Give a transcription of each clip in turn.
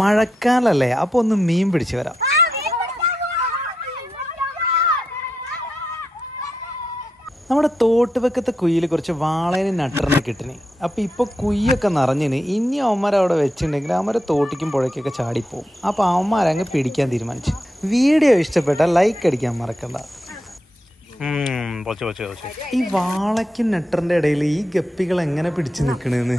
മഴക്കാലല്ലേ? അപ്പോൾ ഒന്ന് മീൻ പിടിച്ചു വരാം. നമ്മുടെ തോട്ടുവെക്കത്തെ കുയ്യിൽ കുറച്ച് വാളേനെ നട്ടറിനെ കിട്ടണേ. അപ്പോൾ ഇപ്പോൾ കുയ്യൊക്കെ നിറഞ്ഞിന്. ഇനി അവന്മാർ അവിടെ വെച്ചിട്ടുണ്ടെങ്കിൽ അവന്മാരെ തോട്ടിക്കും പുഴയ്ക്കൊക്കെ ചാടിപ്പോവും. അപ്പോൾ അവന്മാരങ്ങ് പിടിക്കാൻ തീരുമാനിച്ചു. വീഡിയോ ഇഷ്ടപ്പെട്ടാൽ ലൈക്ക് അടിക്കാൻ മറക്കണ്ട. ഈ വാളയ്ക്കും നെട്ടറിന്റെ ഇടയിൽ ഈ ഗപ്പികൾ എങ്ങനെ പിടിച്ചു നിൽക്കണെന്ന്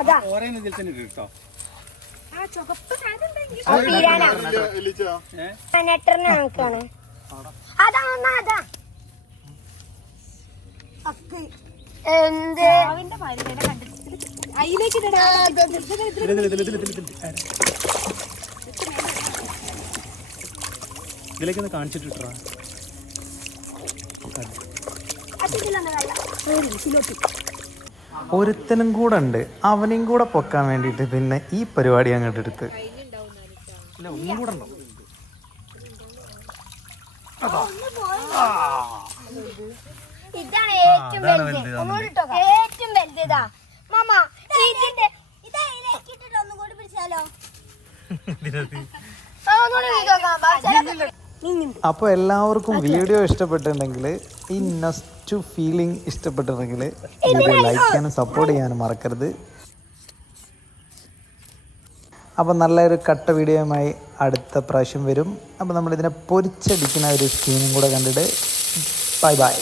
അതാ. ഒന്നാ അതാ എന്ത്? ഇതിലേക്ക് ഒന്ന് കാണിച്ചിട്ട് ഒരുത്തനും കൂടെ ഉണ്ട്. അവനെയും കൂടെ പൊക്കാൻ വേണ്ടിയിട്ട് പിന്നെ ഈ പരിപാടി അങ്ങോട്ട് എടുത്ത്. ഇതാണ് ഏറ്റവും വലുത്. ഏറ്റവും വലുത് ഇതാ. മാമ ഇതിന്റെ ഇതാ ഇതിലേക്ക് ഇട്ടിട്ട് പിടിച്ചാലോ? ഒന്നുകൂടി അപ്പോൾ എല്ലാവർക്കും വീഡിയോ ഇഷ്ടപ്പെട്ടിട്ടുണ്ടെങ്കിൽ ഈ നസ്റ്റു ഫീലിംഗ് ഇഷ്ടപ്പെട്ടിട്ടുണ്ടെങ്കിൽ വീഡിയോ ലൈക്ക് ചെയ്യാനും സപ്പോർട്ട് ചെയ്യാനും മറക്കരുത്. അപ്പോൾ നല്ലൊരു കട്ട വീഡിയോയുമായി അടുത്ത പ്രാവശ്യം വരും. അപ്പോൾ നമ്മളിതിനെ പൊരിച്ചടിക്കുന്ന ഒരു സ്കീമും കൂടെ കണ്ടിട്ട് ബൈ ബൈ